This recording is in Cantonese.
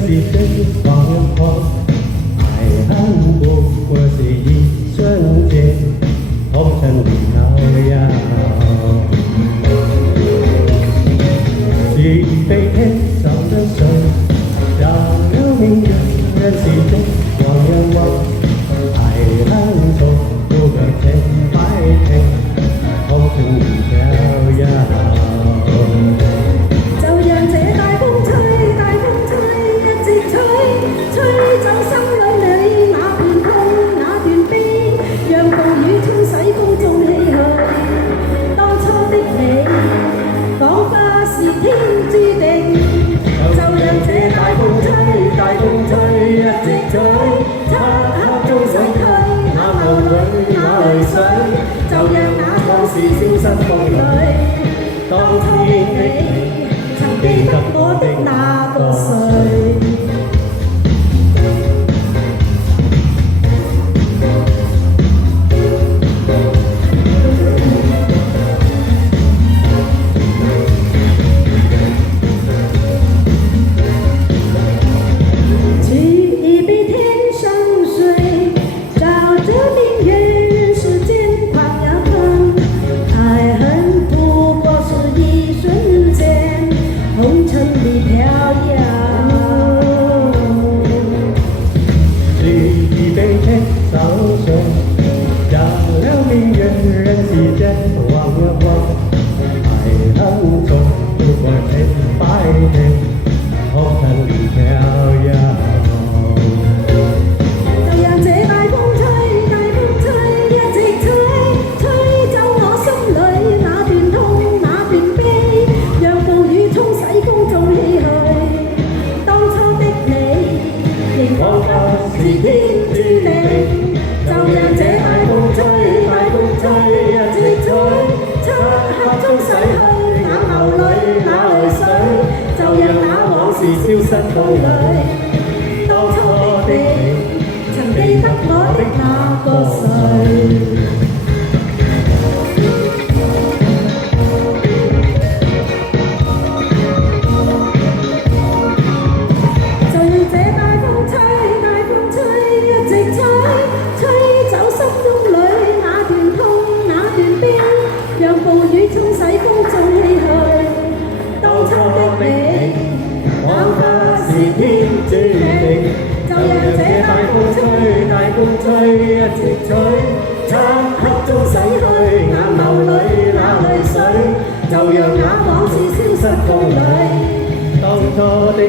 是真晃一晃，爱恨不过是一瞬间，红尘里飘摇。西北天上的水，叫了明月人世间，望呀望，爱恨错不过千百天，红尘里飘摇。就讓那往事消失風裏。當天的你，曾記得我的那個誰？叫了明月人世间，望呀望，爱恨错不过千百年，红尘里飘摇。就讓這大風吹，大風吹，一直吹，吹走我心裏那段痛，那段悲，讓暴雨沖洗公眾唏噓。當初的你，仍彷彿是天注定。就讓這大風吹，大風吹，一直吹，漆黑中洗去眼眸裏那淚水，就讓那往事消失風裏。當初的你，曾記得我的那個誰？讓暴雨沖洗公眾唏噓，當初的你，彷彿是天注定。就讓這大風吹，大風吹，一直吹，漆黑中洗去眼眸裏那淚水，就讓那往事消失風裏。當初的